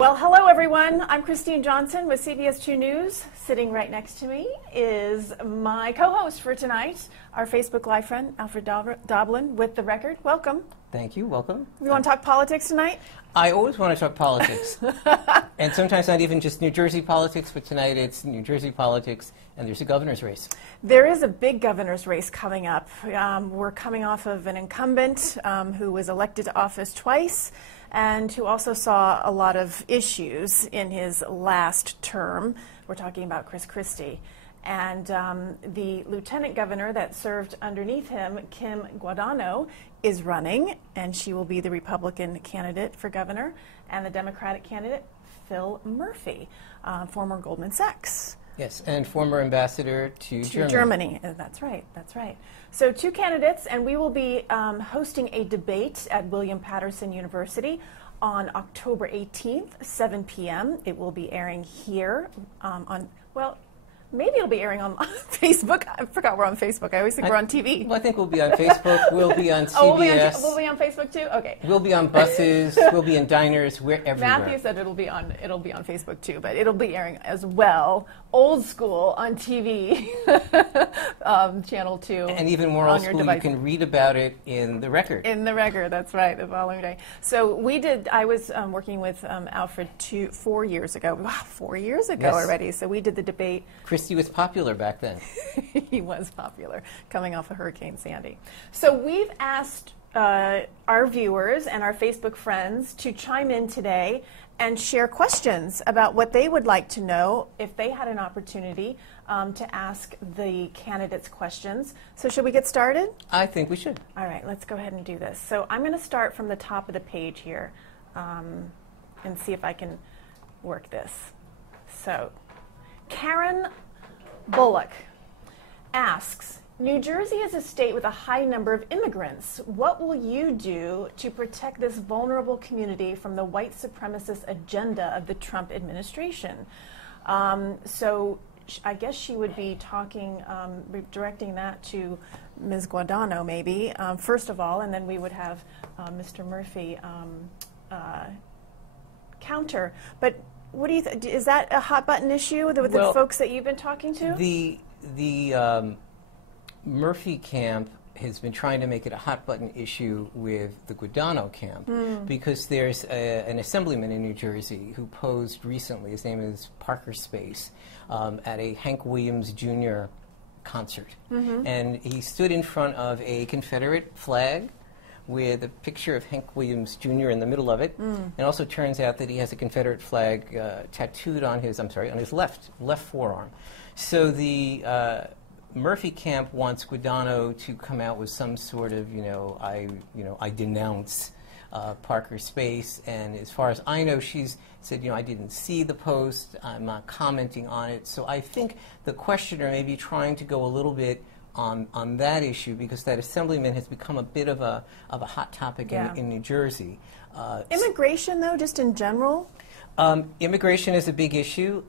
Well, hello everyone. I'm Christine Johnson with CBS 2 News. Sitting right next to me is my co-host for tonight, our Facebook Live friend, Alfred Doblin with The Record. Welcome. Thank you. Welcome. We want to talk politics tonight? I always want to talk politics. And sometimes not even just New Jersey politics, but tonight it's New Jersey politics, and there's a governor's race. There is a big governor's race coming up. We're coming off of an incumbent who was elected to office twice, and who also saw a lot of issues in his last term. We're talking about Chris Christie. And the lieutenant governor that served underneath him, Kim Guadagno, is running, and she will be the Republican candidate for governor, and the Democratic candidate, Phil Murphy, former Goldman Sachs. Yes, and former ambassador to Germany. That's right, that's right. So two candidates, and we will be hosting a debate at William Patterson University on October 18th, 7 p.m. It will be airing here maybe it'll be airing on Facebook. I forgot we're on Facebook. I always think we're on TV. Well, I think we'll be on Facebook. We'll be on CBS. Oh, we'll be on Facebook too? Okay. We'll be on buses. We'll be in diners. We're everywhere. Matthew said it'll be on Facebook too, but it'll be airing as well, old school on TV, Channel 2. And even more old school, you can read about it in The Record. In The Record, that's right, the following day. So I was working with Alfred 4 years ago. Wow, 4 years ago already. So we did the debate. Christie was popular back then. He was popular, coming off of Hurricane Sandy. So we've asked our viewers and our Facebook friends to chime in today and share questions about what they would like to know if they had an opportunity to ask the candidates questions. So should we get started? I think we should. All right, let's go ahead and do this. So I'm going to start from the top of the page here and see if I can work this. So Karen Bullock asks, New Jersey is a state with a high number of immigrants. What will you do to protect this vulnerable community from the white supremacist agenda of the Trump administration? So I guess she would be talking, directing that to Ms. Guadagno maybe, first of all, and then we would have Mr. Murphy counter. But what do you is that a hot button issue with the folks that you've been talking to? The Murphy camp has been trying to make it a hot button issue with the Guadagno camp because there's an assemblyman in New Jersey who posed recently. His name is Parker Space at a Hank Williams Jr. concert, and he stood in front of a Confederate flag with a picture of Hank Williams Jr. in the middle of it. And also turns out that he has a Confederate flag tattooed on his left forearm. So the Murphy camp wants Guadagno to come out with some sort of, I denounce Parker Space. And as far as I know, she's said, I didn't see the post, I'm not commenting on it. So I think the questioner may be trying to go a little bit on that issue because that assemblyman has become a bit of a hot topic in New Jersey. Immigration, though, just in general? Immigration is a big issue.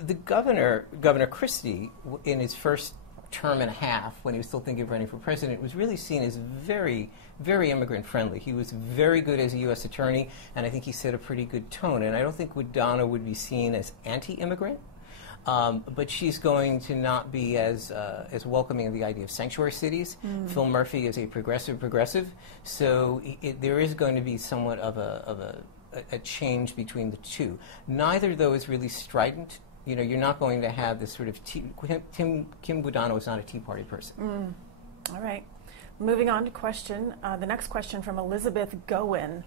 The Governor Christie, in his first term and a half, when he was still thinking of running for president, was really seen as very, very immigrant-friendly. He was very good as a U.S. attorney, and I think he set a pretty good tone. And I don't think Guadagno would be seen as anti-immigrant. But she's going to not be as welcoming of the idea of sanctuary cities. Phil Murphy is a progressive, so there is going to be somewhat of a change between the two. Neither, though, is really strident. You're not going to have this sort of Kim Guadagno is not a Tea Party person. All right. Moving on to the next question from Elizabeth Gowen.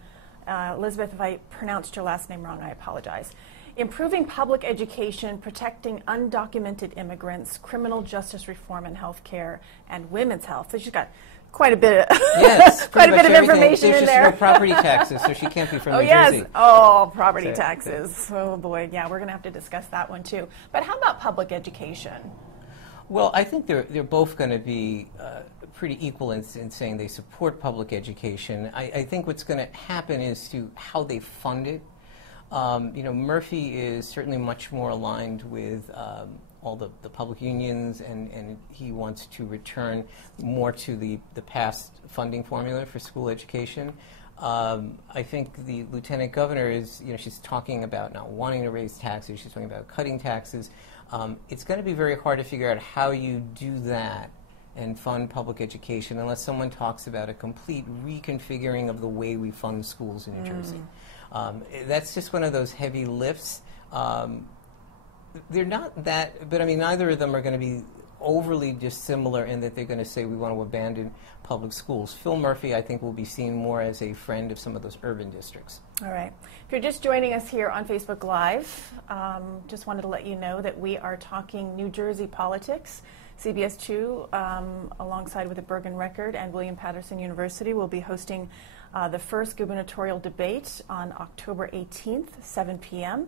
Elizabeth, if I pronounced your last name wrong, I apologize. Improving public education, protecting undocumented immigrants, criminal justice reform and health care, and women's health. So she's got quite a bit of, quite a bit of information in there. There's just no property taxes, so she can't be from New Jersey. Oh, property taxes. Oh, boy. Yeah, we're going to have to discuss that one, too. But how about public education? Well, I think they're both going to be pretty equal in saying they support public education. I think what's going to happen is to how they fund it. Murphy is certainly much more aligned with all the public unions, and he wants to return more to the past funding formula for school education. I think the lieutenant governor is, she's talking about not wanting to raise taxes. She's talking about cutting taxes. It's going to be very hard to figure out how you do that and fund public education unless someone talks about a complete reconfiguring of the way we fund schools in New Jersey. That's just one of those heavy lifts. They're not that, but I mean, neither of them are going to be overly dissimilar in that they're going to say we want to abandon public schools. Phil Murphy, I think, will be seen more as a friend of some of those urban districts. All right. If you're just joining us here on Facebook Live, just wanted to let you know that we are talking New Jersey politics. CBS 2, alongside with the Bergen Record and William Patterson University, will be hosting the first gubernatorial debate on October 18th, 7 p.m.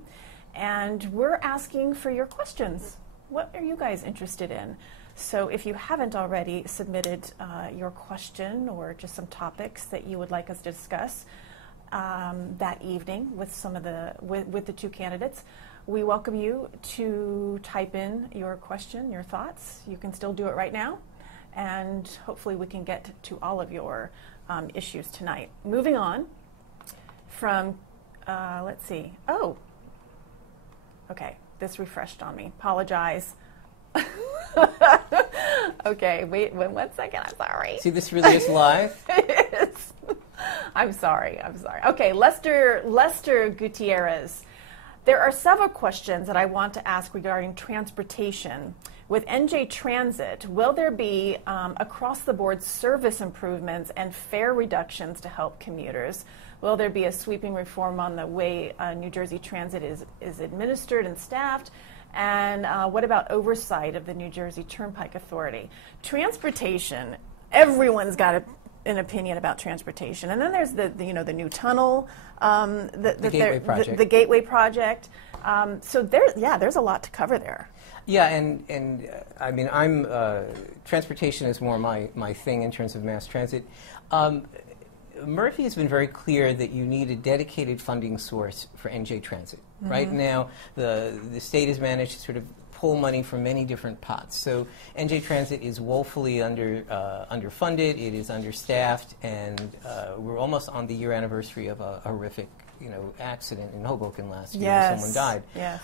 And we're asking for your questions. What are you guys interested in? So if you haven't already submitted your question or just some topics that you would like us to discuss that evening with some of with the two candidates, we welcome you to type in your question, your thoughts. You can still do it right now, and hopefully we can get to all of your issues tonight. Moving on from, let's see. Oh, okay. This refreshed on me. Apologize. Okay, wait 1 second. I'm sorry. See, this really is live? It is. I'm sorry. Okay, Lester Gutierrez. There are several questions that I want to ask regarding transportation. With NJ Transit, will there be across-the-board service improvements and fare reductions to help commuters? Will there be a sweeping reform on the way New Jersey Transit is administered and staffed? And what about oversight of the New Jersey Turnpike Authority? Transportation, everyone's got an opinion about transportation. And then there's the new tunnel, the Gateway Project. The Gateway Project. So there's a lot to cover there. Yeah, and I mean, transportation is more my thing in terms of mass transit. Murphy has been very clear that you need a dedicated funding source for NJ Transit. Mm-hmm. Right now, the state has managed to sort of pull money from many different pots. So NJ Transit is woefully underfunded, it is understaffed, and we're almost on the year anniversary of a horrific accident in Hoboken last year where someone died. Yes.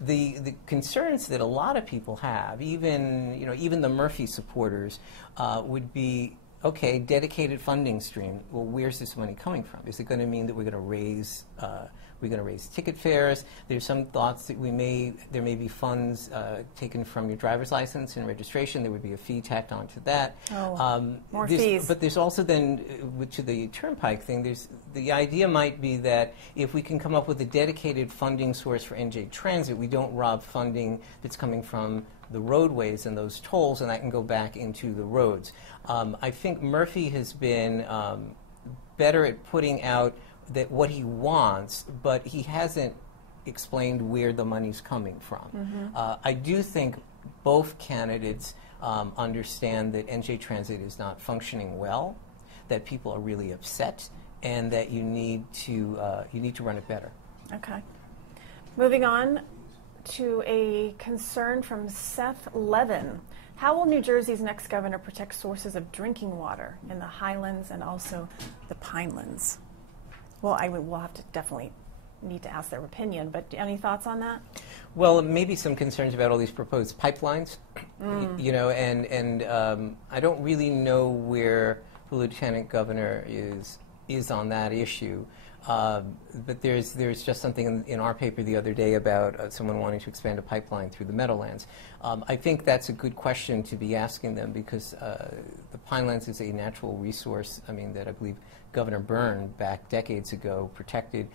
The concerns that a lot of people have, even the Murphy supporters, would be, okay, dedicated funding stream. Well, where's this money coming from? Is it going to mean that we're going to raise ticket fares? There's some thoughts that there may be funds taken from your driver's license and registration. There would be a fee tacked onto that. More fees. But there's also then, to the Turnpike thing, the idea might be that if we can come up with a dedicated funding source for NJ Transit, we don't rob funding that's coming from the roadways and those tolls, and that can go back into the roads. I think Murphy has been better at putting out what he wants, but he hasn't explained where the money's coming from. Mm-hmm. I do think both candidates understand that NJ Transit is not functioning well, that people are really upset, and that you need to run it better. Okay. Moving on to a concern from Seth Levin. How will New Jersey's next governor protect sources of drinking water in the Highlands and also the Pinelands? Well, we'll have to definitely need to ask their opinion, but any thoughts on that? Well, maybe some concerns about all these proposed pipelines, and I don't really know where the lieutenant governor is on that issue. But there's just something in our paper the other day about someone wanting to expand a pipeline through the Meadowlands. I think that's a good question to be asking them because the Pinelands is a natural resource, that I believe Governor Byrne back decades ago protected.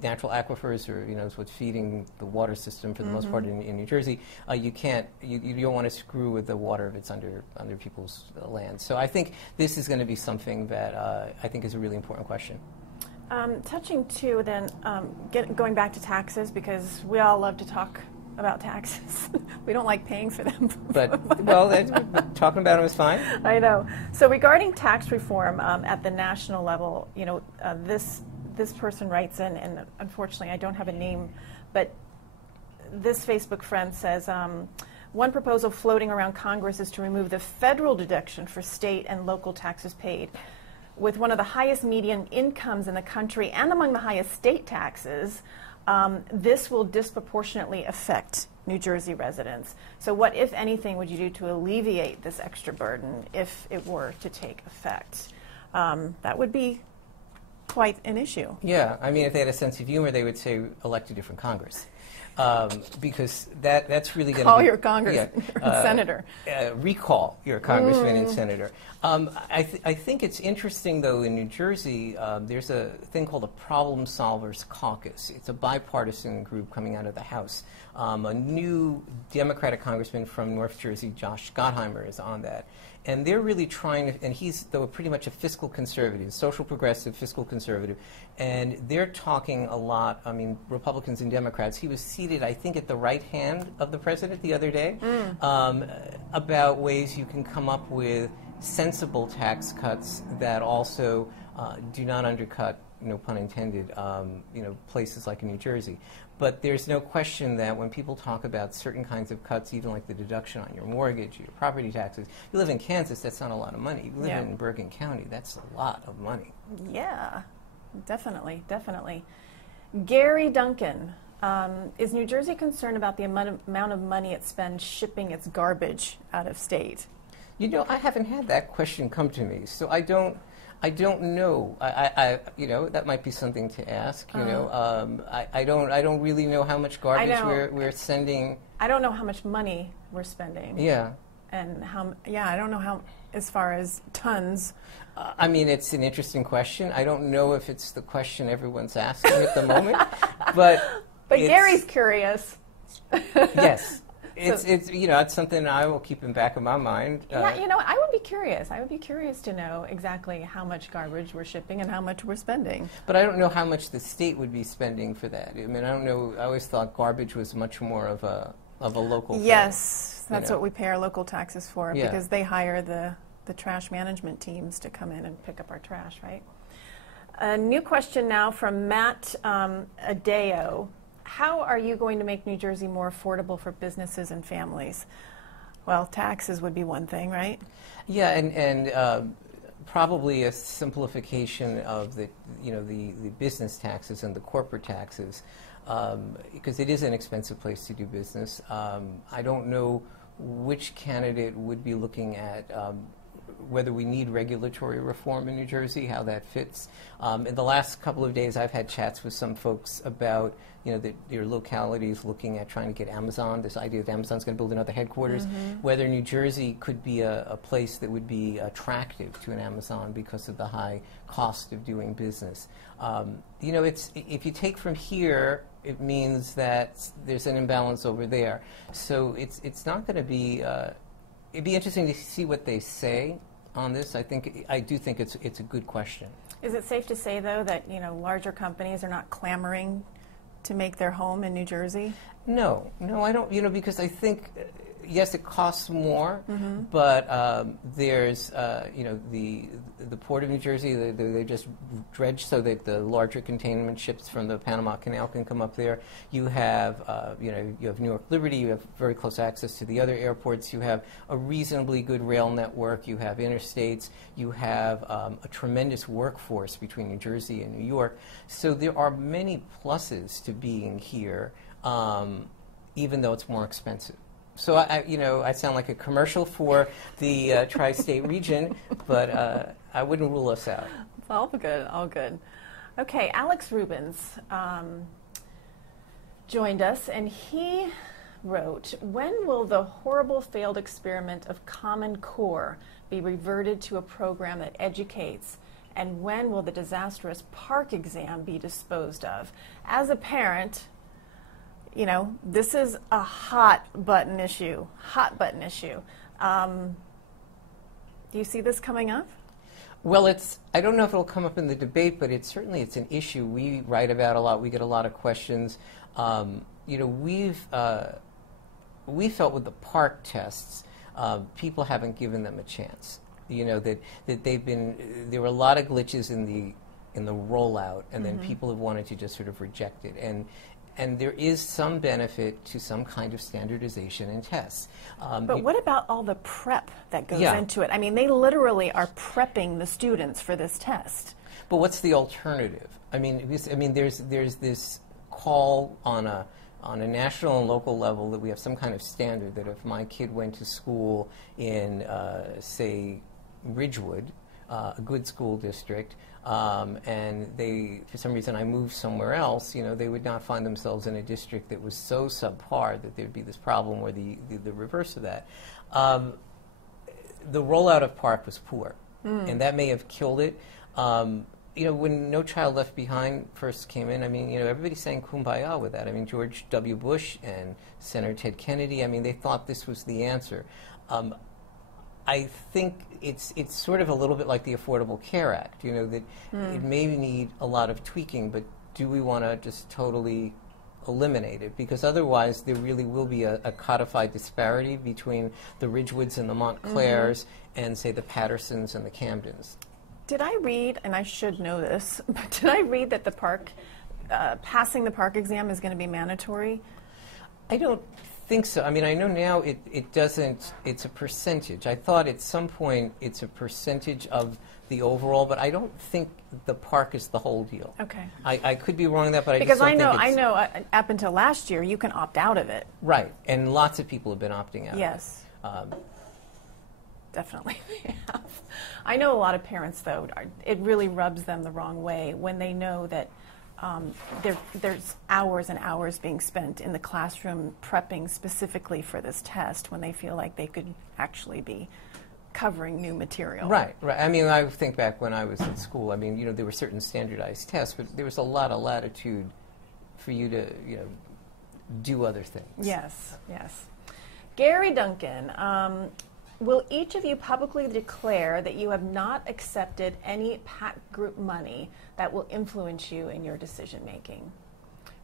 Natural aquifers is what's feeding the water system for the most part in New Jersey. You don't want to screw with the water if it's under people's land. So I think this is going to be something that I think is a really important question. Touching too, then going back to taxes, because we all love to talk about taxes. We don't like paying for them. But talking about them is fine. I know. So regarding tax reform at the national level, this person writes in, and unfortunately I don't have a name, but this Facebook friend says, one proposal floating around Congress is to remove the federal deduction for state and local taxes paid. with one of the highest median incomes in the country and among the highest state taxes, this will disproportionately affect New Jersey residents. So what, if anything, would you do to alleviate this extra burden if it were to take effect? That would be quite an issue. Yeah, I mean, if they had a sense of humor, they would say elect a different Congress. Because that's really going to call your Congress senator. Recall your congressman and senator. I think it's interesting, though, in New Jersey, there's a thing called the Problem Solvers Caucus. It's a bipartisan group coming out of the House. A new Democratic congressman from North Jersey, Josh Gottheimer, is on that. And they're really trying to, and he's, though, pretty much a fiscal conservative, social progressive, fiscal conservative, and they're talking a lot, I mean, Republicans and Democrats. He was seated, I think, at the right hand of the president the other day, about ways you can come up with sensible tax cuts that also do not undercut, no pun intended, places like in New Jersey. But there's no question that when people talk about certain kinds of cuts, even like the deduction on your mortgage, your property taxes, you live in Kansas, that's not a lot of money. You live in Bergen County, that's a lot of money. Yeah, definitely, definitely. Gary Duncan, is New Jersey concerned about the amount of money it spends shipping its garbage out of state? You know, I haven't had that question come to me, so I don't know. That might be something to ask. I don't really know how much garbage we're sending. I don't know how much money we're spending. Yeah. And I don't know how, as far as tons. I mean, it's an interesting question. I don't know if it's the question everyone's asking at the moment, but Gary's curious. Yes. It's something I will keep in back of my mind. I would be curious. I would be curious to know exactly how much garbage we're shipping and how much we're spending. But I don't know how much the state would be spending for that. I mean, I don't know. I always thought garbage was much more of a local thing. Yes, that's what we pay our local taxes for, because they hire the trash management teams to come in and pick up our trash, right? A new question now from Matt Adeo. How are you going to make New Jersey more affordable for businesses and families? Well, taxes would be one thing, right? Yeah, and probably a simplification of the business taxes and the corporate taxes, because it is an expensive place to do business. I don't know which candidate would be looking at whether we need regulatory reform in New Jersey, how that fits. In the last couple of days, I've had chats with some folks about their localities looking at trying to get Amazon, this idea that Amazon's going to build another headquarters, whether New Jersey could be a place that would be attractive to an Amazon because of the high cost of doing business. If you take from here, it means that there's an imbalance over there. So it's not going to be, it'd be interesting to see what they say on this. I do think it's a good question. Is it safe to say, though, that larger companies are not clamoring to make their home in New Jersey? No, I don't. Because I think, yes, it costs more, but there's the Port of New Jersey. They just dredge so that the larger containment ships from the Panama Canal can come up there. You have you have New York Liberty. You have very close access to the other airports. You have a reasonably good rail network. You have interstates. You have a tremendous workforce between New Jersey and New York. So there are many pluses to being here, even though it's more expensive. So I sound like a commercial for the tri-state region, but I wouldn't rule us out. It's all good, all good. Okay, Alex Rubens joined us, and he wrote, when will the horrible failed experiment of Common Core be reverted to a program that educates, and when will the disastrous PARCC exam be disposed of? As a parent, this is a hot button issue. Do you see this coming up? Well, I don't know if it'll come up in the debate, but it's an issue we write about a lot. We get a lot of questions. We felt with the PARCC tests, people haven't given them a chance. That there were a lot of glitches in the rollout, and then people have wanted to just sort of reject it. And and there is some benefit to some kind of standardization in tests. But what about all the prep that goes Yeah. into it? I mean, they literally are prepping the students for this test. But what's the alternative? I mean, there's this call on a national and local level that we have some kind of standard that if my kid went to school in, say, Ridgewood, a good school district, and for some reason I moved somewhere else, they would not find themselves in a district that was so subpar that there'd be this problem or the reverse of that. The rollout of PARCC was poor, and that may have killed it. When No Child Left Behind first came in, everybody sang Kumbaya with that. George W. Bush and Senator Ted Kennedy, they thought this was the answer. I think it's sort of a little bit like the Affordable Care Act, that it may need a lot of tweaking, but do we want to just totally eliminate it? Because otherwise there really will be a codified disparity between the Ridgewoods and the Montclairs and, say, the Pattersons and the Camdens. Did I read, and I should know this, but did I read that the passing the PARCC exam is going to be mandatory? I don't think so. I know now it doesn't, it's a percentage. I thought at some point it's a percentage of the overall, but I don't think the PARCC is the whole deal. Okay. I could be wrong on that, but because I just don't think I know up until last year you can opt out of it. Right, and lots of people have been opting out. Yes. Definitely they have. I know a lot of parents, though, it really rubs them the wrong way when they know that there's hours and hours being spent in the classroom prepping specifically for this test when they feel like they could actually be covering new material. Right. I think back when I was in school, there were certain standardized tests, but there was a lot of latitude for you to, do other things. Yes. Gary Duncan, will each of you publicly declare that you have not accepted any PAC group money that will influence you in your decision making?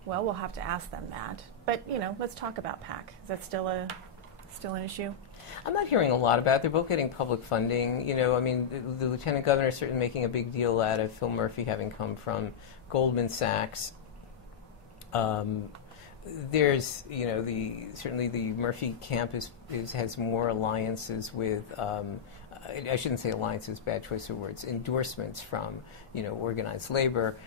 Well, we'll have to ask them that. But, let's talk about PAC. Is that still an issue? I'm not hearing a lot about it. They're both getting public funding. The lieutenant governor is certainly making a big deal out of Phil Murphy having come from Goldman Sachs. There's, certainly the Murphy camp has more alliances with, I shouldn't say alliances, bad choice of words, endorsements from, organized labor.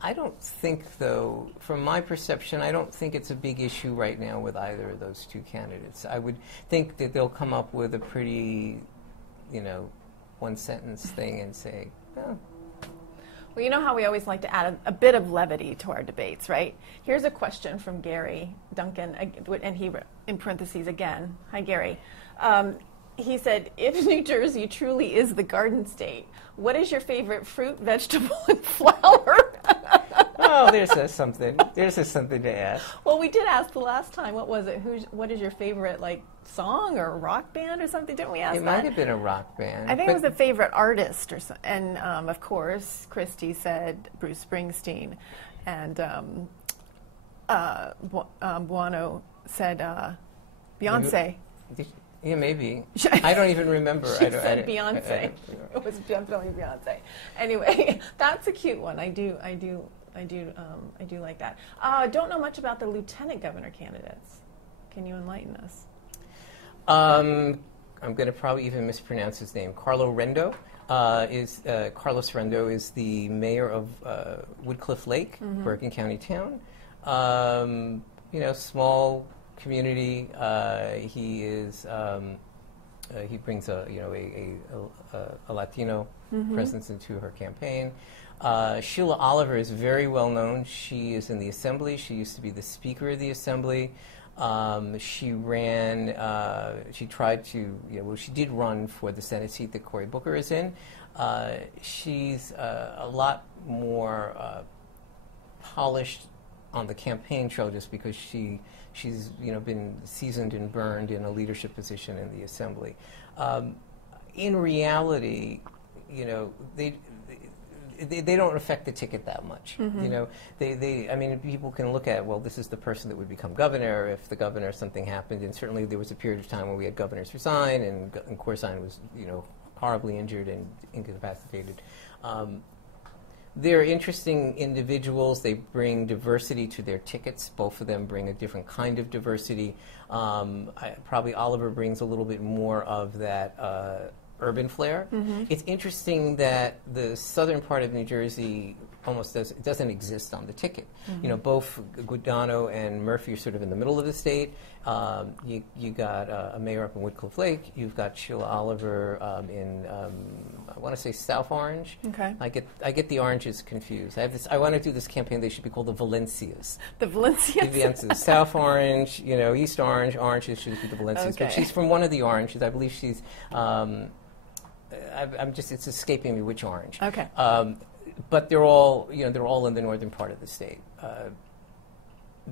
I don't think, though, from my perception, I don't think it's a big issue right now with either of those two candidates. I would think that they'll come up with a pretty, one-sentence thing and say, oh. Well, you know how we always like to add a bit of levity to our debates, right? Here's a question from Gary Duncan, and he, in parentheses again, hi Gary. He said, if New Jersey truly is the Garden State, what is your favorite fruit, vegetable, and flower? Oh, there's something to ask. Well, we did ask the last time. What was it? What is your favorite, song or rock band or something? Didn't we ask that? It might have been a rock band. I think it was a favorite artist or something. And, of course, Christy said Bruce Springsteen. And Buono said Beyonce. Yeah, maybe. I don't even remember. She said Beyonce. It was definitely Beyonce. Anyway, that's a cute one. I do like that. Don't know much about the lieutenant governor candidates. Can you enlighten us? I'm going to probably even mispronounce his name. Carlos Rendo is the mayor of Woodcliff Lake, Bergen County town. Small community. He brings a Latino presence into her campaign. Sheila Oliver is very well known. She is in the Assembly. She used to be the Speaker of the Assembly. She did run for the Senate seat that Cory Booker is in. She's a lot more polished on the campaign trail just because she's been seasoned and burned in a leadership position in the Assembly. In reality, they don't affect the ticket that much. People can look at, well, this is the person that would become governor if the governor something happened, and certainly there was a period of time when we had governors resign, and Corzine was, horribly injured and incapacitated. they're interesting individuals. They bring diversity to their tickets. Both of them bring a different kind of diversity. Probably Oliver brings a little bit more of that urban flair. It's interesting that the southern part of New Jersey doesn't exist on the ticket. You know, both Guadagno and Murphy are sort of in the middle of the state. You got a mayor up in Woodcliff Lake. You've got Sheila Oliver in I want to say South Orange. Okay. I get the oranges confused. I want to do this campaign. They should be called the Valencias. The Valencias. The Valencias. South Orange, you know, East Orange. Oranges should be the Valencias. Okay. But she's from one of the oranges. I believe she's. It's escaping me which orange. Okay. But they're all in the northern part of the state.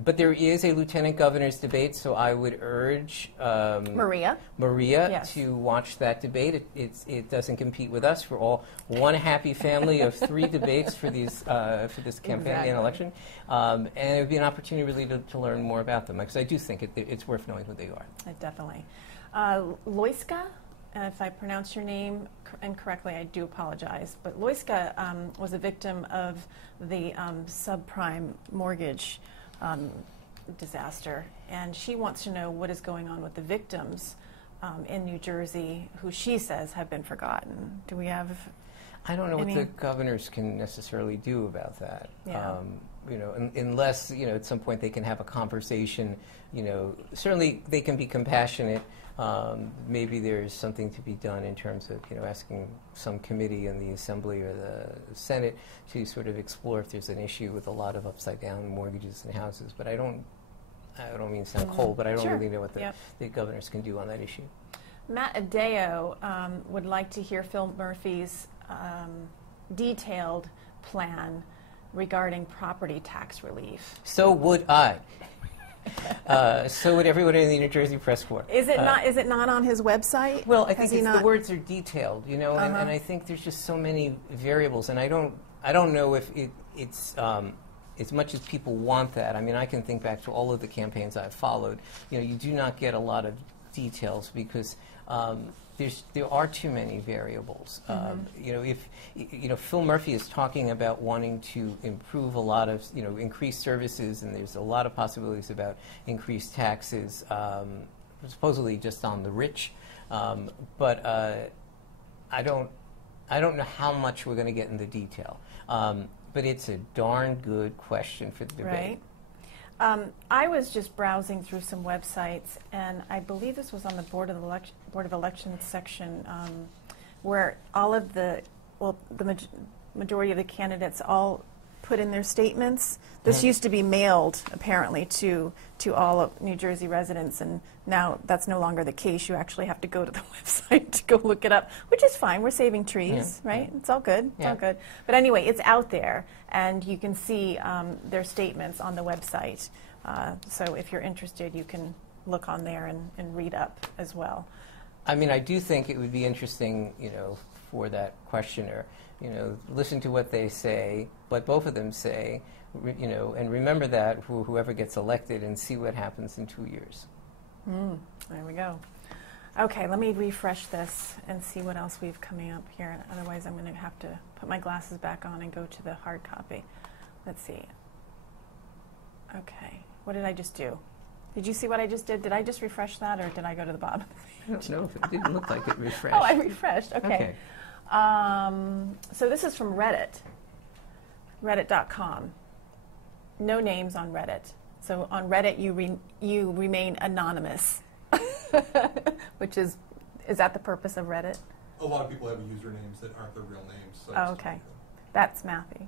But there is a lieutenant governor's debate, so I would urge Maria yes. to watch that debate. It doesn't compete with us. We're all one happy family of 3 debates for this campaign Exactly. and election, and it would be an opportunity really to learn more about them, because I do think it's worth knowing who they are. Definitely. Loiska, if I pronounce your name incorrectly, I do apologize. But Loiska was a victim of the subprime mortgage disaster, and she wants to know what is going on with the victims in New Jersey who she says have been forgotten. Do we have I don't know what the governors can necessarily do about that. Yeah. You know, unless, you know, at some point they can have a conversation. You know, certainly they can be compassionate. Maybe there's something to be done in terms of, you know, asking some committee in the Assembly or the Senate to sort of explore if there's an issue with a lot of upside-down mortgages and houses. But I don't mean to sound cold, but I don't Sure. really know what the governors can do on that issue. Matt Adeo would like to hear Phil Murphy's detailed plan regarding property tax relief. So would I. So would everyone in the New Jersey Press Corps. Is it not? Is it not on his website? Well, I Has think he the words are detailed, you know, and I think there's just so many variables, and I don't know if it's as much as people want that. I mean, I can think back to all of the campaigns I've followed. You know, you do not get a lot of details because there are too many variables. You know, if Phil Murphy is talking about wanting to improve a lot of, you know, increased services, and there's a lot of possibilities about increased taxes, supposedly just on the rich. But I don't know how much we're going to get in the detail. But it's a darn good question for the debate. Right. I was just browsing through some websites, and I believe this was on the Board of Elections section, where all of the majority of the candidates all put in their statements. This used to be mailed, apparently, to all of New Jersey residents, and now that's no longer the case. You actually have to go to the website to go look it up, which is fine. We're saving trees, right? It's all good. It's all good. But anyway, it's out there, and you can see their statements on the website. So if you're interested, you can look on there and read up as well. I mean, I do think it would be interesting, you know, for that questioner, you know, listen to what they say, what both of them say, you know, and remember that for whoever gets elected, and see what happens in 2 years. There we go. Okay, let me refresh this and see what else we've coming up here. Otherwise, I'm going to have to put my glasses back on and go to the hard copy. Let's see. Okay, what did I just do? Did you see what I just did? Did I just refresh that, or did I go to the bottom? I don't know if it didn't look like it refreshed. Oh, I refreshed. Okay. So this is from Reddit, reddit.com. No names on Reddit. So on Reddit, you remain anonymous, which is that the purpose of Reddit? A lot of people have usernames that aren't their real names. So Oh, okay. That's Matthew,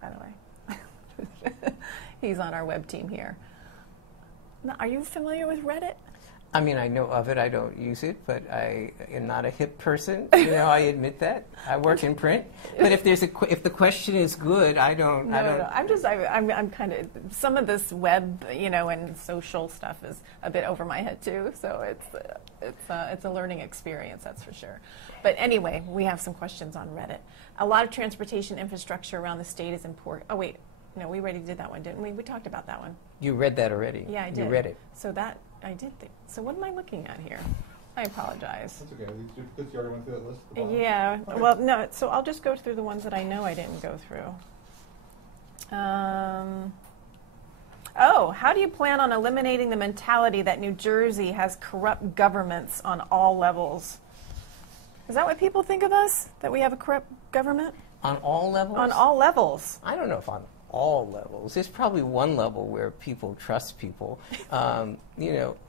by the way. He's on our web team here. Now, are you familiar with Reddit? I mean, I know of it. I don't use it, but I am not a hip person. You know, I admit that. I work in print. But if the question is good, I don't. No. I'm kind of, some of this web, you know, and social stuff is a bit over my head too. So it's a learning experience, that's for sure. But anyway, we have some questions on Reddit. A lot of transportation infrastructure around the state is important. Oh wait, no, we already did that one, didn't we? We talked about that one. You read that already. Yeah, I did. You read it. So that I did. So what am I looking at here? I apologize. That's okay. Because you already went through that list. At the bottom. Yeah. Well, no. So I'll just go through the ones that I know I didn't go through. How do you plan on eliminating the mentality that New Jersey has corrupt governments on all levels? Is that what people think of us? That we have a corrupt government? On all levels? On all levels. I don't know if on all levels. There's probably one level where people trust people. Librarians.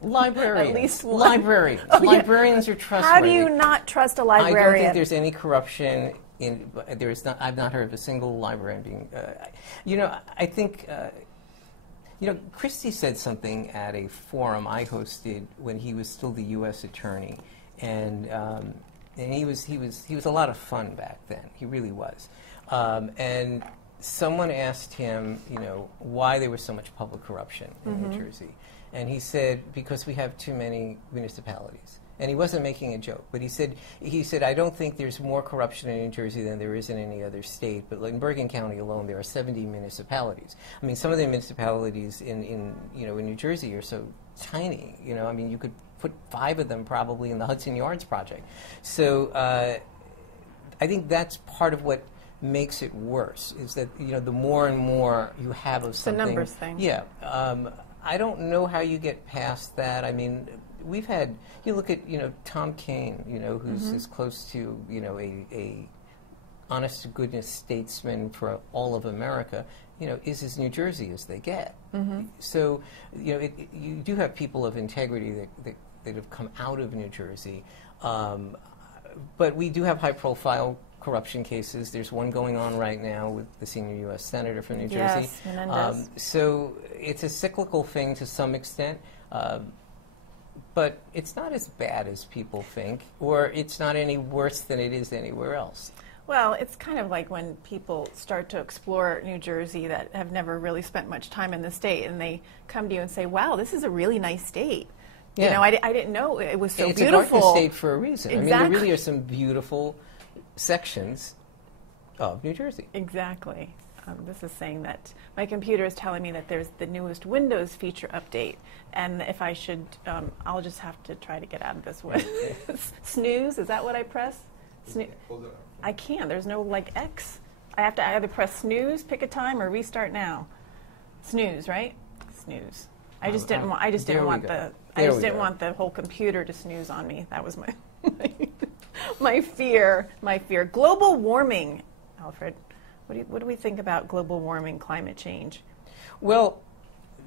At least one. Librarians. Oh, yeah. Librarians are trustworthy. How do you not trust a librarian? I don't think there's any corruption in. I've not heard of a single librarian being. I think. Christie said something at a forum I hosted when he was still the U.S. attorney, and he was a lot of fun back then. He really was, and someone asked him, why there was so much public corruption in New Jersey, and he said because we have too many municipalities. And he wasn't making a joke, but he said, I don't think there's more corruption in New Jersey than there is in any other state. But in Bergen County alone, there are 70 municipalities. I mean, some of the municipalities in New Jersey are so tiny. You could put 5 of them probably in the Hudson Yards project. So I think that's part of what makes it worse, is that the more and more you have of something. It's a numbers thing. Yeah. I don't know how you get past that. I mean, we've had, you look at, Tom Kean, who's as close to, a honest-to-goodness statesman for all of America, is as New Jersey as they get. So, you do have people of integrity that have come out of New Jersey, but we do have high-profile corruption cases. There's one going on right now with the senior U.S. Senator from New Jersey. Menendez. So it's a cyclical thing to some extent. But it's not as bad as people think, or it's not any worse than it is anywhere else. Well, it's kind of like when people start to explore New Jersey that have never really spent much time in the state, and they come to you and say, wow, this is a really nice state. Yeah. I didn't know it was so it's beautiful. It's a garden state for a reason. Exactly. I mean, there really are some beautiful sections of New Jersey. Exactly. This is saying that my computer is telling me that there's the newest Windows feature update, and if I should, I'll just have to try to get out of this one. Snooze, is that what I press? I can't. There's no X. I have to either press snooze, pick a time, or restart now. Snooze, right? Snooze. I just didn't want. I just didn't want the whole computer to snooze on me. That was my my fear. My fear. Global warming, Alfred. What do we think about global warming, climate change? Well,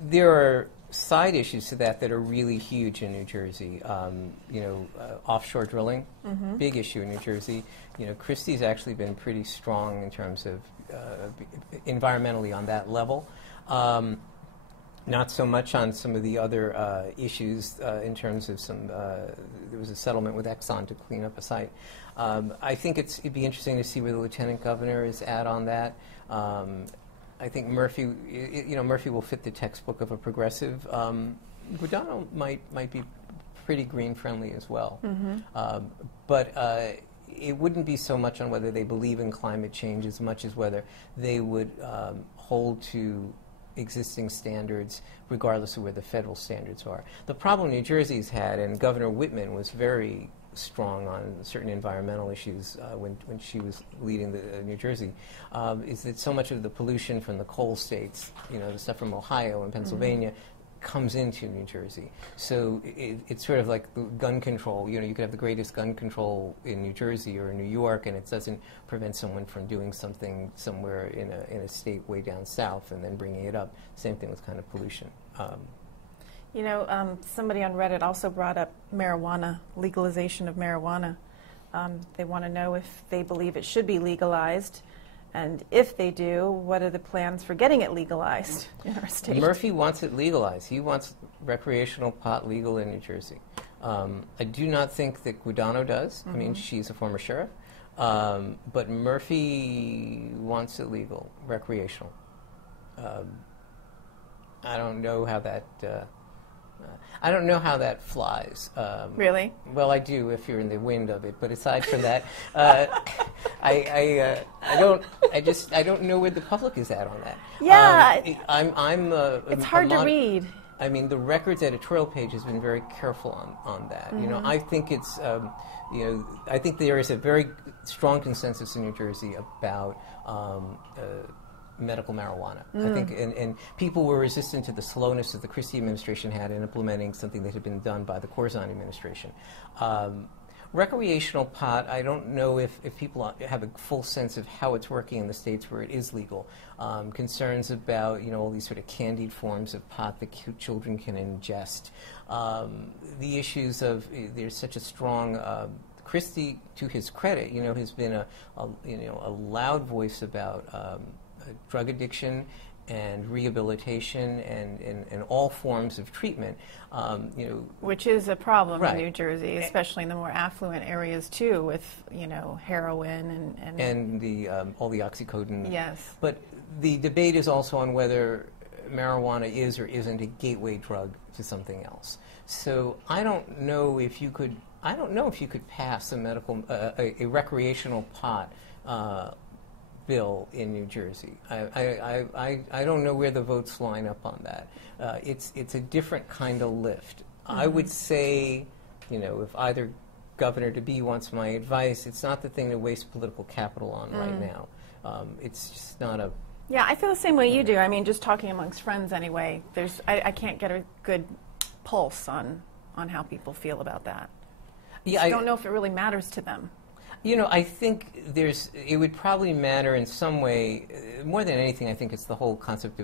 there are side issues to that are really huge in New Jersey. Offshore drilling, big issue in New Jersey. Christie's actually been pretty strong in terms of environmentally on that level. Not so much on some of the other issues in terms of there was a settlement with Exxon to clean up a site. I think it'd be interesting to see where the lieutenant governor is at on that. I think Murphy will fit the textbook of a progressive. Guadagno might be pretty green friendly as well. But it wouldn't be so much on whether they believe in climate change as much as whether they would hold to existing standards regardless of where the federal standards are. The problem New Jersey's had, and Governor Whitman was very strong on certain environmental issues when she was leading New Jersey, is that so much of the pollution from the coal states, the stuff from Ohio and Pennsylvania, comes into New Jersey. So it's sort of like the gun control. You could have the greatest gun control in New Jersey or in New York, and it doesn't prevent someone from doing something somewhere in a state way down south and then bringing it up. Same thing with kind of pollution. Somebody on Reddit also brought up marijuana, legalization of marijuana. They want to know if they believe it should be legalized. And if they do, what are the plans for getting it legalized in our state? Murphy wants it legalized. He wants recreational pot legal in New Jersey. I do not think that Guadagno does. I mean, she's a former sheriff. But Murphy wants it legal, recreational. I don't know how that... I don't know how that flies. Really? Well, I do if you're in the wind of it. But aside from that, I don't know where the public is at on that. Yeah, it's hard to read. I mean, the Records editorial page has been very careful on that. I think it's I think there is a very strong consensus in New Jersey about medical marijuana. I think, and people were resistant to the slowness that the Christie administration had in implementing something that had been done by the Corzine administration. Recreational pot, I don't know if people have a full sense of how it's working in the states where it is legal. Concerns about, all these sort of candied forms of pot that children can ingest. The issues of, there's such a strong, Christie, to his credit, has been a loud voice about drug addiction and rehabilitation and all forms of treatment. Which is a problem right. in New Jersey, especially in the more affluent areas too, with heroin and the all the oxycodone. Yes. But the debate is also on whether marijuana is or isn't a gateway drug to something else. So I don't know if you could pass a recreational pot bill in New Jersey. I don't know where the votes line up on that. It's a different kind of lift. Mm-hmm. I would say, if either governor-to-be wants my advice, it's not the thing to waste political capital on right now. It's just not a... Yeah, I feel the same way you do. I mean, just talking amongst friends anyway, I can't get a good pulse on how people feel about that. Yeah, I don't know if it really matters to them. I think it would probably matter in some way, more than anything. I think it's the whole concept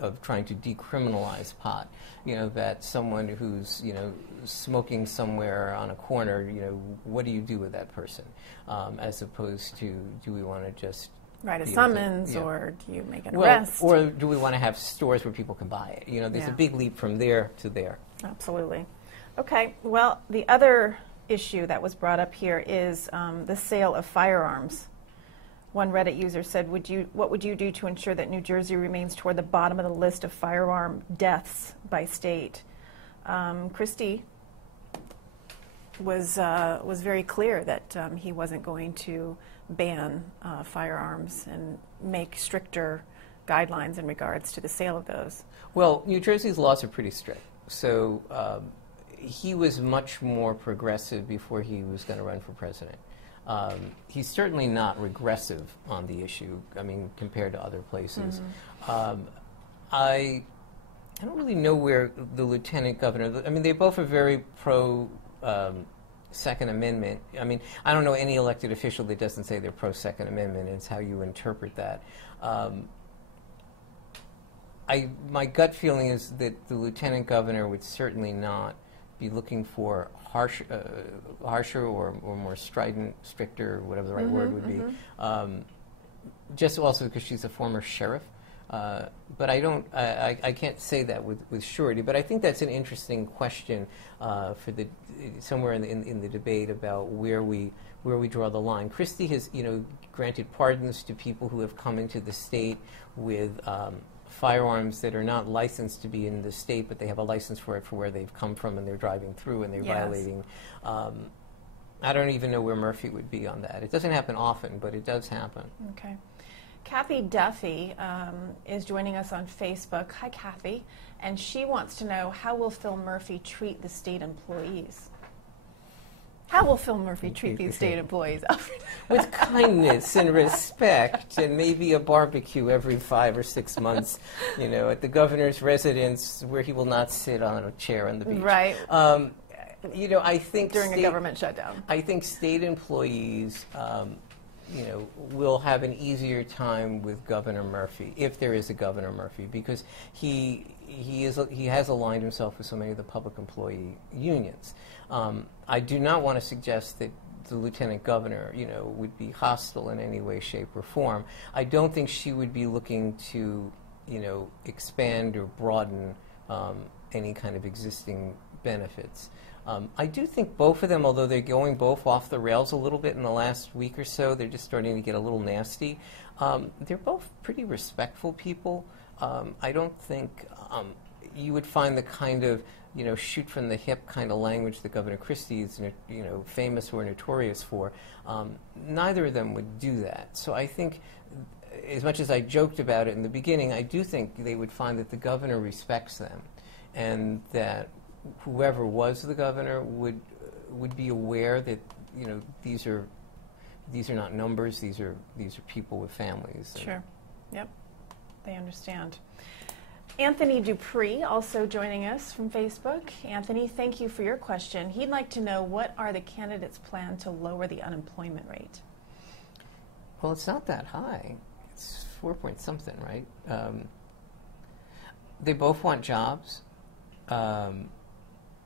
of trying to decriminalize pot. That someone who's, smoking somewhere on a corner, what do you do with that person? As opposed to, do we want to just write a summons, or do you make an arrest? Or do we want to have stores where people can buy it? There's a big leap from there to there. Absolutely. Okay, well, the other issue that was brought up here is the sale of firearms. One Reddit user said, what would you do to ensure that New Jersey remains toward the bottom of the list of firearm deaths by state? Christie was very clear that he wasn't going to ban firearms and make stricter guidelines in regards to the sale of those. Well, New Jersey's laws are pretty strict. So he was much more progressive before he was going to run for president. He's certainly not regressive on the issue, compared to other places. Mm-hmm. I don't really know where the lieutenant governor, they both are very pro Second Amendment. I don't know any elected official that doesn't say they're pro Second Amendment. It's how you interpret that. My gut feeling is that the lieutenant governor would certainly not be looking for harsher or more strident, stricter, whatever the right word would be. Just also because she's a former sheriff. But I can't say that with surety. But I think that's an interesting question for somewhere in the debate about where we draw the line. Christie has granted pardons to people who have come into the state with firearms that are not licensed to be in the state, but they have a license for it for where they've come from, and they're driving through and they're violating. I don't even know where Murphy would be on that. It doesn't happen often, but it does happen. Okay. Kathy Duffy is joining us on Facebook. Hi, Kathy. And she wants to know, how will Phil Murphy treat the state employees? How will Phil Murphy treat these state employees? With kindness and respect, and maybe a barbecue every 5 or 6 months, at the governor's residence, where he will not sit on a chair on the beach. Right. I think during a government shutdown. I think state employees, will have an easier time with Governor Murphy, if there is a Governor Murphy, because he has aligned himself with so many of the public employee unions. I do not want to suggest that the lieutenant governor, would be hostile in any way, shape, or form. I don't think she would be looking to, expand or broaden any kind of existing benefits. I do think both of them, although they're going both off the rails a little bit in the last week or so, they're just starting to get a little nasty. They're both pretty respectful people. I don't think you would find the kind of shoot from the hip kind of language that Governor Christie is famous or notorious for. Neither of them would do that. So I think, as much as I joked about it in the beginning, I do think they would find that the governor respects them, and that whoever was the governor would be aware that these are not numbers. These are people with families. Sure. Yep. They understand. Anthony Dupree also joining us from Facebook. Anthony, thank you for your question. He'd like to know, what are the candidates' plan to lower the unemployment rate? Well, it's not that high. It's 4 point something, right? They both want jobs.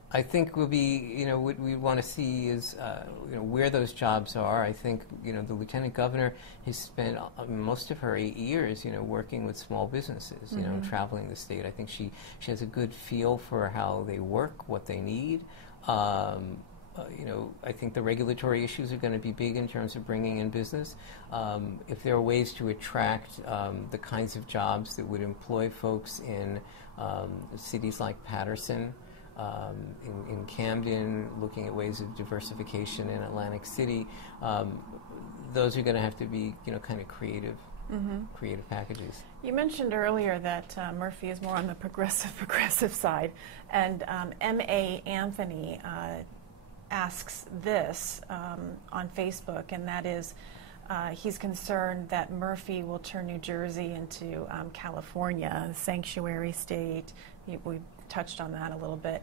I think what we want to see is, where those jobs are. I think, the lieutenant governor has spent most of her 8 years, working with small businesses, traveling the state. I think she has a good feel for how they work, what they need. I think the regulatory issues are going to be big in terms of bringing in business. If there are ways to attract the kinds of jobs that would employ folks in cities like Paterson, in Camden, looking at ways of diversification in Atlantic City, those are going to have to be, kind of creative packages. You mentioned earlier that Murphy is more on the progressive side, and M.A. Anthony asks this on Facebook, and that is, he's concerned that Murphy will turn New Jersey into California, a sanctuary state. We touched on that a little bit.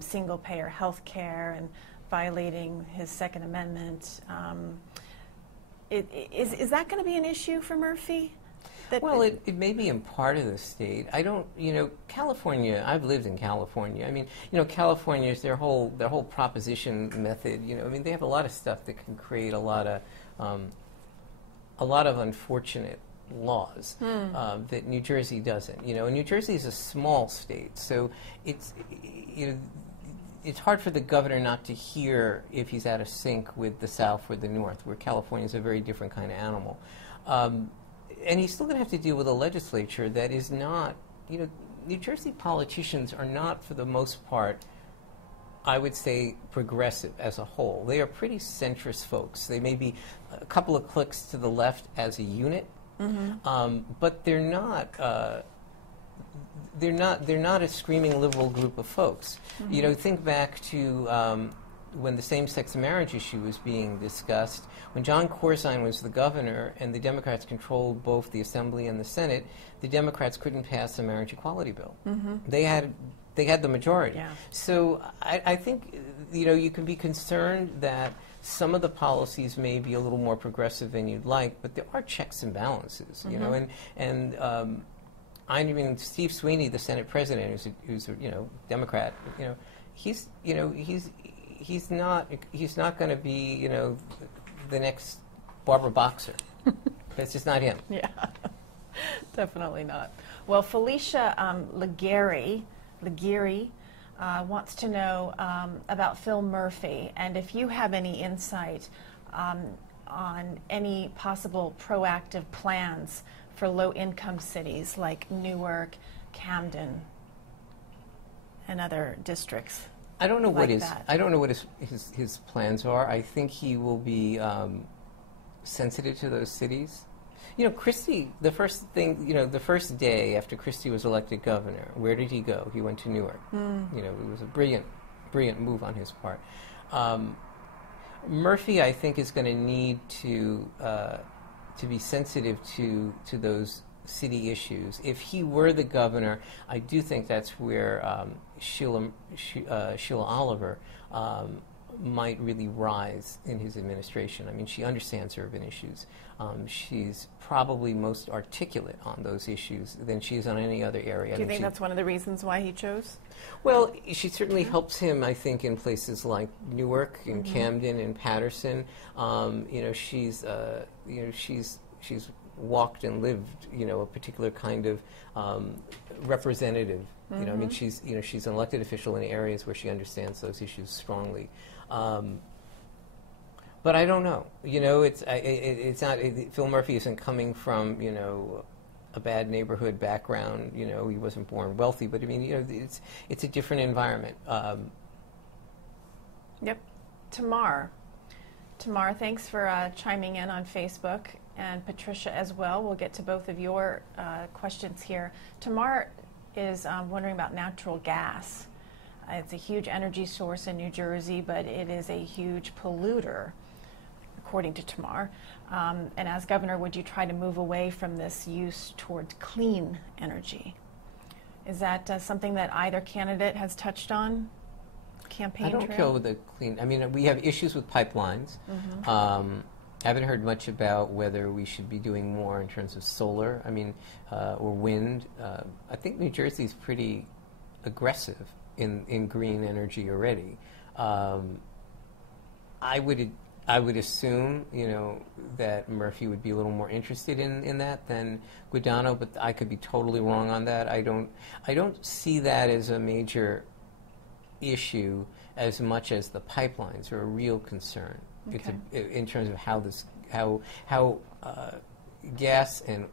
Single-payer health care and violating his Second Amendment. Is that going to be an issue for Murphy? Well, it may be in part of the state. I don't, California, I've lived in California. I mean, California's their whole proposition method, they have a lot of stuff that can create a lot of unfortunate laws that New Jersey doesn't. And New Jersey is a small state, so it's hard for the governor not to hear if he's out of sync with the South or the North, where California is a very different kind of animal. And he's still going to have to deal with a legislature that is not, New Jersey politicians are not, for the most part, I would say, progressive as a whole. They are pretty centrist folks. They may be a couple of clicks to the left as a unit, but they're not a screaming liberal group of folks. Think back to when the same-sex marriage issue was being discussed. When John Corzine was the governor and the Democrats controlled both the Assembly and the Senate, the Democrats couldn't pass the marriage equality bill. They had the majority. Yeah. So I think you can be concerned that some of the policies may be a little more progressive than you'd like, but there are checks and balances. I mean, Steve Sweeney, the Senate president, who's a Democrat. He's not going to be the next Barbara Boxer. That's just not him. Yeah, definitely not. Well, Felicia Laguerre wants to know about Phil Murphy, and if you have any insight on any possible proactive plans for low-income cities like Newark, Camden, and other districts. I don't know like what his plans are. I think he will be sensitive to those cities. Christie, the first day after Christie was elected governor, where did he go? He went to Newark. It was a brilliant move on his part. Murphy, I think, is going to need to be sensitive to those city issues. If he were the governor, I do think that's where Sheila Oliver might really rise in his administration. I mean, she understands urban issues. She's probably most articulate on those issues than she is on any other area. Do you think that's one of the reasons why he chose? Well, she certainly helps him, I think, in places like Newark and Camden and Paterson. She's walked and lived, a particular kind of representative. I mean, she's an elected official in areas where she understands those issues strongly. But I don't know. It's not. Phil Murphy isn't coming from a bad neighborhood background. He wasn't born wealthy, but I mean, it's a different environment. Yep. Tamar, thanks for chiming in on Facebook, and Patricia as well. We'll get to both of your questions here. Tamar is wondering about natural gas. It's a huge energy source in New Jersey, but it is a huge polluter. according to Tamar. And as governor, would you try to move away from this use towards clean energy? Is that something that either candidate has touched on? Campaign I don't trail? feel with the clean. I mean, we have issues with pipelines. I haven't heard much about whether we should be doing more in terms of solar. I mean, or wind. I think New Jersey is pretty aggressive in green energy already. I would assume, that Murphy would be a little more interested in that than Guadagno, but I could be totally wrong on that. I don't see that as a major issue as much as the pipelines are a real concern. Okay. In terms of how gas and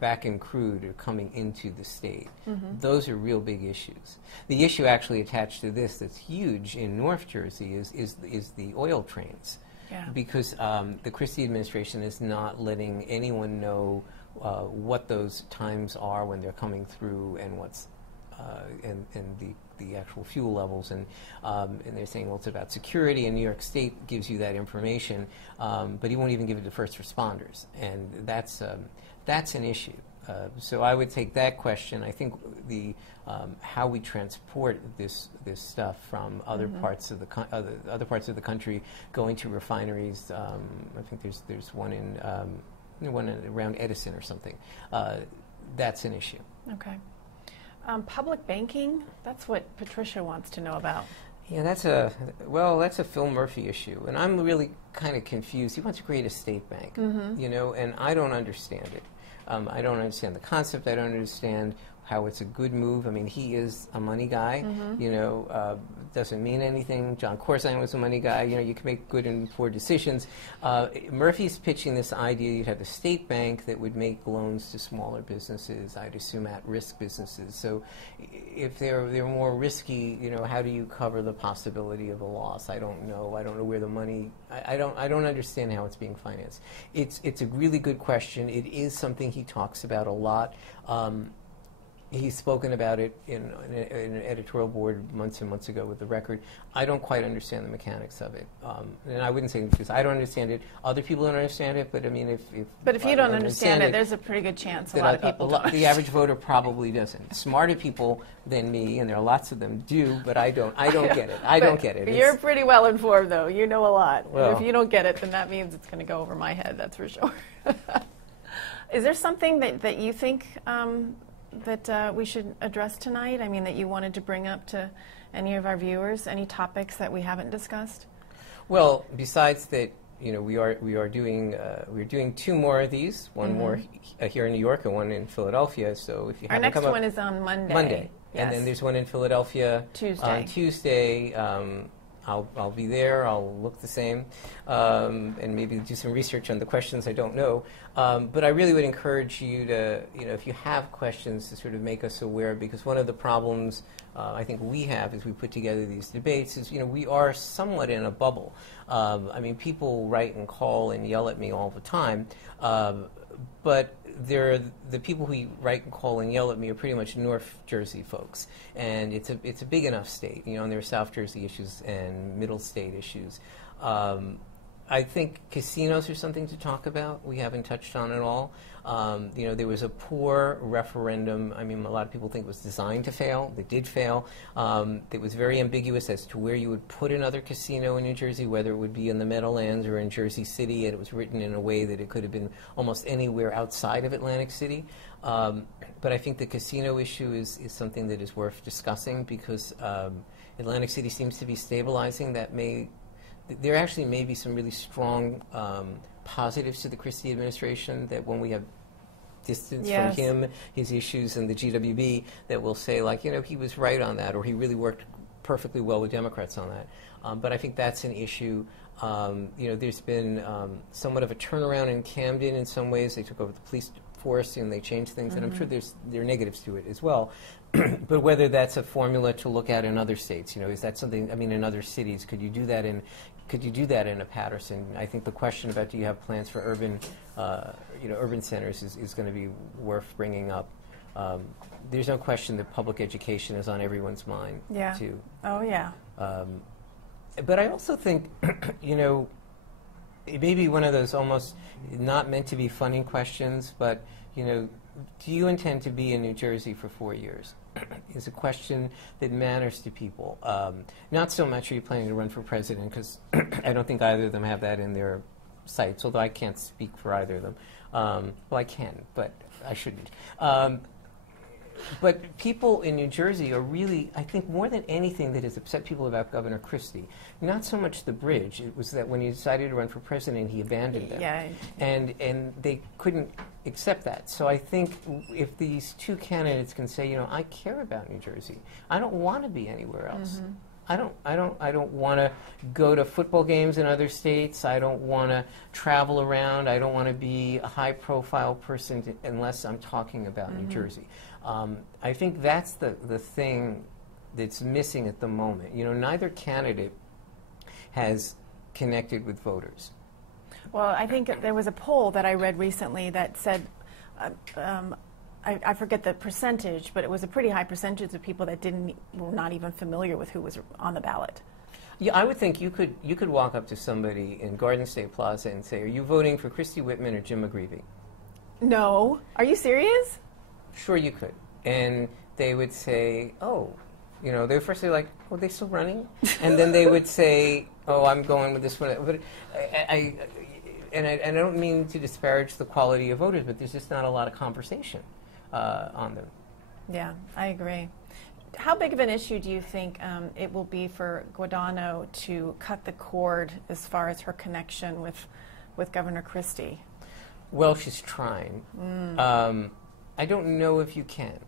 back in crude are coming into the state. Those are real big issues. The issue actually attached to this that's huge in North Jersey is the oil trains. Yeah. Because the Christie administration is not letting anyone know what those times are when they're coming through and what's and the actual fuel levels, and they're saying, well, it's about security, and New York State gives you that information, but he won't even give it to first responders, and that's an issue. So I would take that question. I think the how we transport this stuff from other parts of the other parts of the country going to refineries. I think there's one one around Edison or something. That's an issue. Okay. Public banking, that's what Patricia wants to know about. Yeah, that's a Phil Murphy issue, and I'm really kind of confused. He wants to create a state bank, and I don't understand it. I don't understand the concept. I don't understand how it's a good move. I mean, he is a money guy, doesn't mean anything. John Corzine was a money guy. You can make good and poor decisions. Murphy's pitching this idea you'd have a state bank that would make loans to smaller businesses, I'd assume at-risk businesses. So if they're more risky, how do you cover the possibility of a loss? I don't know. I don't know where the money, I don't understand how it's being financed. It's a really good question. It is something he talks about a lot. He's spoken about it in an editorial board months and months ago with The Record. I don't quite understand the mechanics of it. And I wouldn't say because I don't understand it. Other people don't understand it, but I mean, if you don't understand it, there's a pretty good chance a lot of people don't. The average voter probably doesn't. Smarter people than me, and there are lots of them, do, but I don't get it. I don't get it. You're pretty well informed, though. You know a lot. Well, if you don't get it, then that means it's going to go over my head, that's for sure. Is there something that you think that we should address tonight? I mean, that you wanted to bring up to any of our viewers? Any topics that we haven't discussed? Well, besides that, we are doing two more of these. One more here in New York and one in Philadelphia. So if you our next one is on Monday. Yes. And then there's one in Philadelphia on Tuesday. I'll be there. I'll look the same, and maybe do some research on the questions I don't know. But I really would encourage you to, if you have questions, to sort of make us aware, because one of the problems I think we have as we put together these debates is, we are somewhat in a bubble. I mean, people write and call and yell at me all the time, but the people who write and call and yell at me are pretty much North Jersey folks, and it's a big enough state, and there are South Jersey issues and middle state issues. I think casinos are something to talk about. We haven't touched on at all. There was a poor referendum. I mean, a lot of people think it was designed to fail. It did fail. It was very ambiguous as to where you would put another casino in New Jersey, whether it would be in the Meadowlands or in Jersey City, and it was written in a way that it could have been almost anywhere outside of Atlantic City. But I think the casino issue is something that is worth discussing, because Atlantic City seems to be stabilizing. There actually may be some really strong positives to the Christie administration, that when we have distance from him, his issues, and the GWB, that will say, like, he was right on that, or he really worked perfectly well with Democrats on that. But I think that's an issue. There's been somewhat of a turnaround in Camden in some ways. They took over the police force and they changed things, and I'm sure there are negatives to it as well. But whether that's a formula to look at in other states, is that something? I mean, in other cities, could you do that in a Patterson? I think the question about do you have plans for urban centers is going to be worth bringing up. There's no question that public education is on everyone's mind, too. Oh, yeah. But I also think, it may be one of those almost not meant to be funny questions, but, do you intend to be in New Jersey for 4 years? Is a question that matters to people. Not so much are you planning to run for president, because I don't think either of them have that in their sights, although I can't speak for either of them. Well, I can, but I shouldn't. But people in New Jersey are really, I think, more than anything that has upset people about Governor Christie, not so much the bridge. It was that when he decided to run for president, he abandoned them. Yeah. And they couldn't accept that. So I think if these two candidates can say, I care about New Jersey. I don't want to be anywhere else. Mm-hmm. I don't want to go to football games in other states. I don't want to travel around. I don't want to be a high-profile person unless I'm talking about New Jersey. I think that's the thing that's missing at the moment. Neither candidate has connected with voters. Well, I think there was a poll that I read recently that said, I forget the percentage, but it was a pretty high percentage of people that were not even familiar with who was on the ballot. Yeah, I would think you could walk up to somebody in Garden State Plaza and say, "Are you voting for Christy Whitman or Jim McGreevey?" No. Are you serious? Sure, you could. And they would say, "Oh," they would first say like, "Oh, they still running?" And then they would say, "Oh, I'm going with this one." But I don't mean to disparage the quality of voters, but there's just not a lot of conversation on them. Yeah, I agree. How big of an issue do you think it will be for Guadagno to cut the cord as far as her connection with Governor Christie? Well, she's trying. I don't know if you can.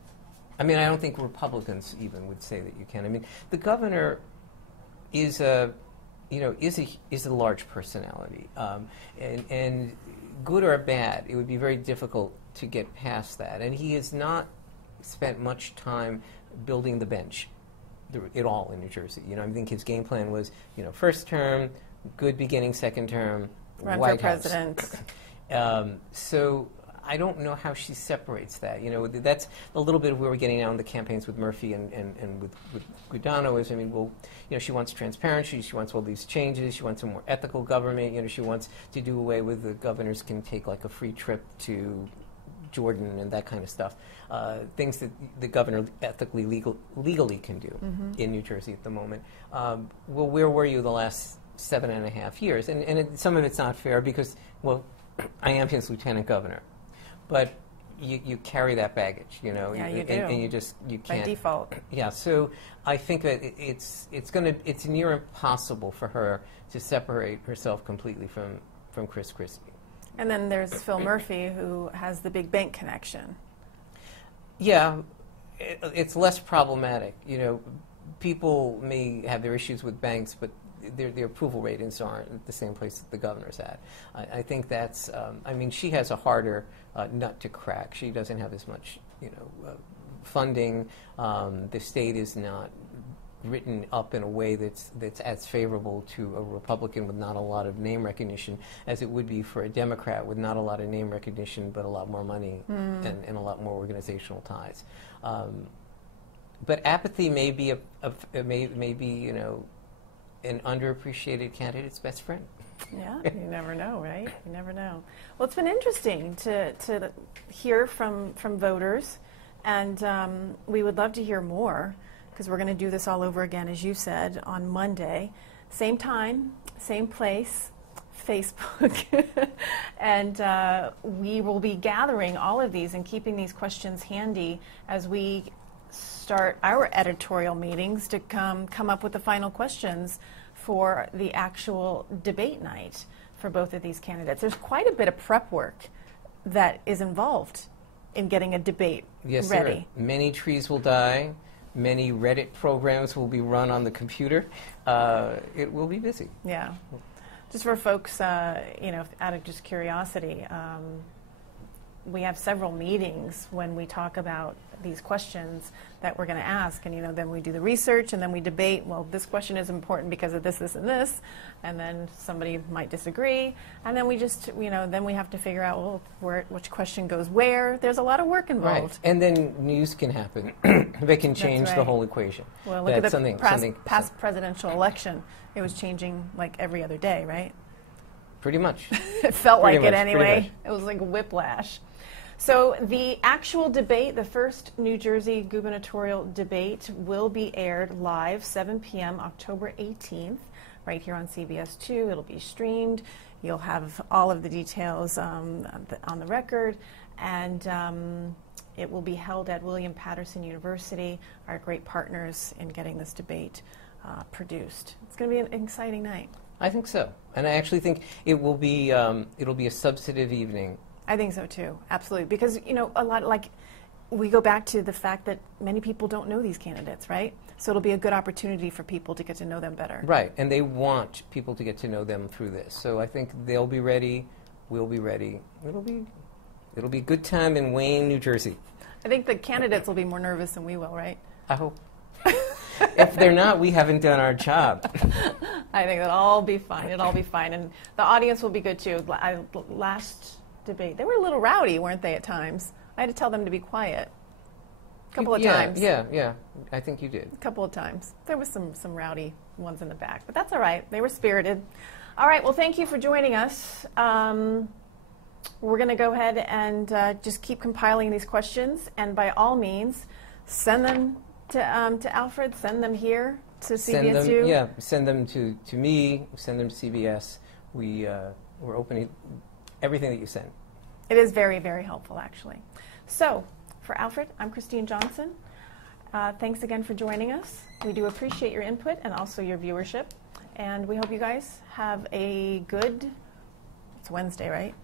I mean, I don't think Republicans even would say that you can. I mean, the governor is a large personality, and good or bad, it would be very difficult to get past that. And he has not spent much time building the bench at all in New Jersey. I think his game plan was, first term, good beginning, second term, run White for House. president. So I don't know how she separates that. That's a little bit of where we're getting now in the campaigns with Murphy and with Guadagno is, she wants transparency, she wants all these changes, she wants a more ethical government, she wants to do away with the governors can take like a free trip to Jordan and that kind of stuff. Things that the governor ethically, legally can do in New Jersey at the moment. Well, where were you the last 7.5 years? And some of it's not fair because, well, I am his lieutenant governor. But you carry that baggage, Yeah, you do. And you can't. By default. Yeah, so I think that it's near impossible for her to separate herself completely from Chris Christie. And then there's Phil Murphy, who has the big bank connection. Yeah, it's less problematic. People may have their issues with banks, but their approval ratings aren't at the same place that the governor's at. I think that's, she has a harder nut to crack. She doesn't have as much, funding. The state is not written up in a way that's as favorable to a Republican with not a lot of name recognition as it would be for a Democrat with not a lot of name recognition but a lot more money and a lot more organizational ties. But apathy may be an underappreciated candidate's best friend. Yeah, you never know, right? You never know. Well, it's been interesting to hear from voters, and we would love to hear more because we're going to do this all over again, as you said, on Monday. Same time, same place, Facebook. And we will be gathering all of these and keeping these questions handy as we start our editorial meetings to come up with the final questions for the actual debate night for both of these candidates. There's quite a bit of prep work that is involved in getting a debate yes, ready. Sir. Many trees will die. Many Reddit programs will be run on the computer. It will be busy. Yeah. Just for folks, out of just curiosity, we have several meetings when we talk about these questions that we're going to ask, and then we do the research and then we debate. Well, this question is important because of this, this, and this, and then somebody might disagree, and then we just, then we have to figure out which question goes where. There's a lot of work involved. Right, and then news can happen. They can change the whole equation. Well, look at the past presidential election. It was changing like every other day, right? Pretty much. It felt Pretty like it much, pretty anyway. much. It was like whiplash. So the actual debate, the first New Jersey gubernatorial debate, will be aired live 7 p.m. October 18th, right here on CBS 2. It'll be streamed. You'll have all of the details on the record, and it will be held at William Patterson University, our great partners in getting this debate produced. It's going to be an exciting night. I think so, and I actually think it will be. It'll be a substantive evening. I think so too, absolutely. Because, you know, a lot, like, we go back to the fact that many people don't know these candidates, right? So it'll be a good opportunity for people to get to know them better. Right, and they want people to get to know them through this. So I think they'll be ready. We'll be ready. It'll be a good time in Wayne, New Jersey. I think the candidates will be more nervous than we will, right? I hope. If they're not, we haven't done our job. I think that'll all be fine. It'll all be fine. And the audience will be good too. Last debate, they were a little rowdy, weren't they, at times? I had to tell them to be quiet. A couple of times. Yeah. I think you did. A couple of times. There was some rowdy ones in the back, but that's all right. They were spirited. All right, well, thank you for joining us. We're going to go ahead and just keep compiling these questions, and by all means, send them to Alfred, send them here to CBS2. Send them to me, send them to CBS. We're opening everything that you send. It is very, very helpful, actually. So, for Alfred, I'm Christine Johnson. Thanks again for joining us. We do appreciate your input and also your viewership. And we hope you guys have a good, it's Wednesday, right?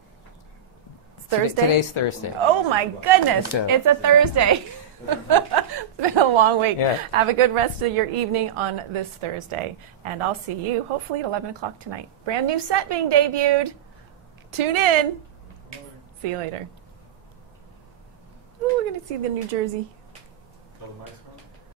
It's Thursday? Today's Thursday. Oh my goodness, it's a Thursday. It's been a long week. Yeah. Have a good rest of your evening on this Thursday. And I'll see you hopefully at 11 o'clock tonight. Brand new set being debuted. Tune in. See you later. Ooh, we're going to see the New Jersey. Tell the mice